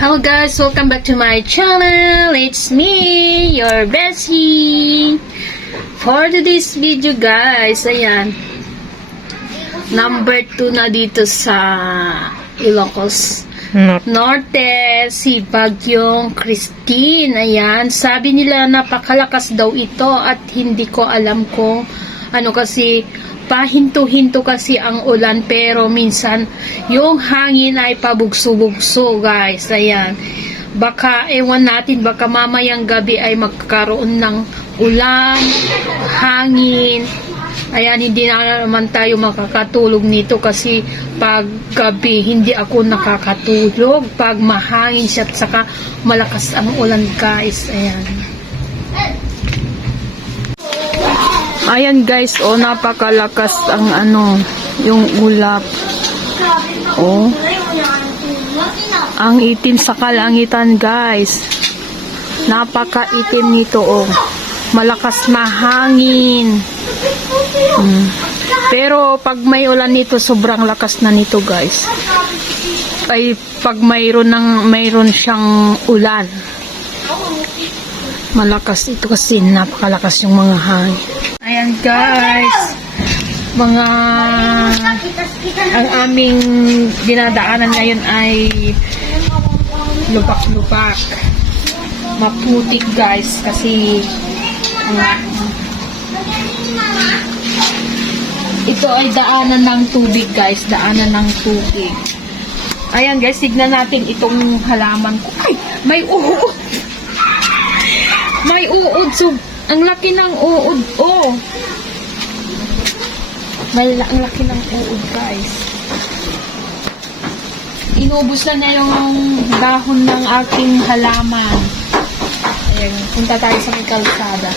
Hello guys, welcome back to my channel. It's me, your Bessie. For today's video guys, ayan. Number 2 na dito sa Ilocos Not. Norte, si Bagyong Christine. Ayan, sabi nila napakalakas daw ito at hindi ko alam kung ano kasi pahinto-hinto kasi ang ulan pero minsan yung hangin ay pabugso-bugso guys. Ayan. Baka ewan natin baka mamayang gabi ay magkakaroon ng ulan, hangin, Ayan, hindi na naman tayo makakatulog nito kasi pag gabi hindi ako nakakatulog. Pag mahangin siya at saka malakas ang ulan guys. Ayan. Ayan guys, oh napakalakas ang ano, yung ulap. Oh. Ang itim sa kalangitan guys. Napakaitim nito oh. Malakas na hangin. Mm. Pero pag may ulan nito, sobrang lakas na nito, guys. Ay pag mayroon ng mayroon siyang ulan. Malakas ito kasi napakalakas yung mga hangin. Ayan, guys. Mga ang aming dinadaanan ngayon ay lupak-lupak. Maputik, guys, kasi ito ay daanan ng tubig guys, daanan ng tubig. Ayan guys, tignan natin itong halaman ko. Ay, may uod. May uod. So, ang laki ng uod. Oh. May la- ang laki ng uod guys. Inubos na na yung dahon ng aking halaman. Ayan, punta tayo sa may kalsada.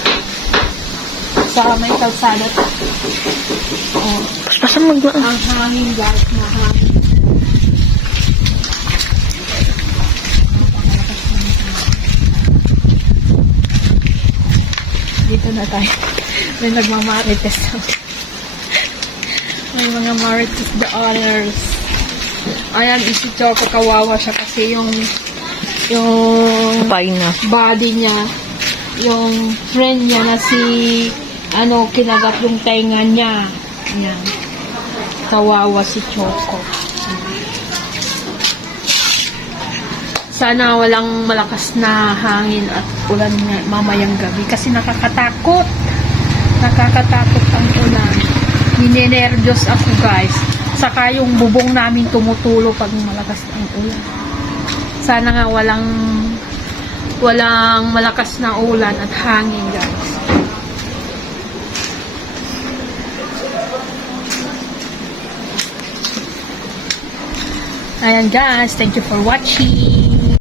Sa may kalsada. Oh, Paspasan mag ang hangin guys, na na tayo. May nagmamarites. May mga marites the others. Ayan, isi Choco, kawawa siya kasi yung yung Patay na. body niya, yung friend niya na si, ano, kinagat yung tenga niya. Ayan. Kawawa si Choco. Sana walang malakas na hangin at ulan mamayang gabi kasi nakakatakot. Nakakatakot ang ulan. Ninenervyos ako guys. Saka yung bubong namin tumutulo pag malakas ang ulan. Sana nga walang walang malakas na ulan at hangin guys. Ayan guys, thank you for watching.